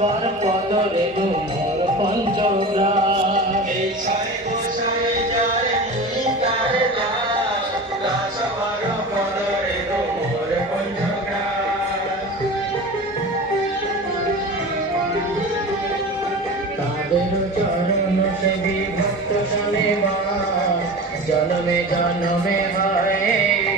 সবার পদরে মোর পঞ্চগ্রাম। এই ছয় গোসাই যার মুনি তার দাস, সবার পদরে মোর পঞ্চগ্রাম। তাদের চরণ সেবী ভক্ত শোনে জন্মে জন্মে হয়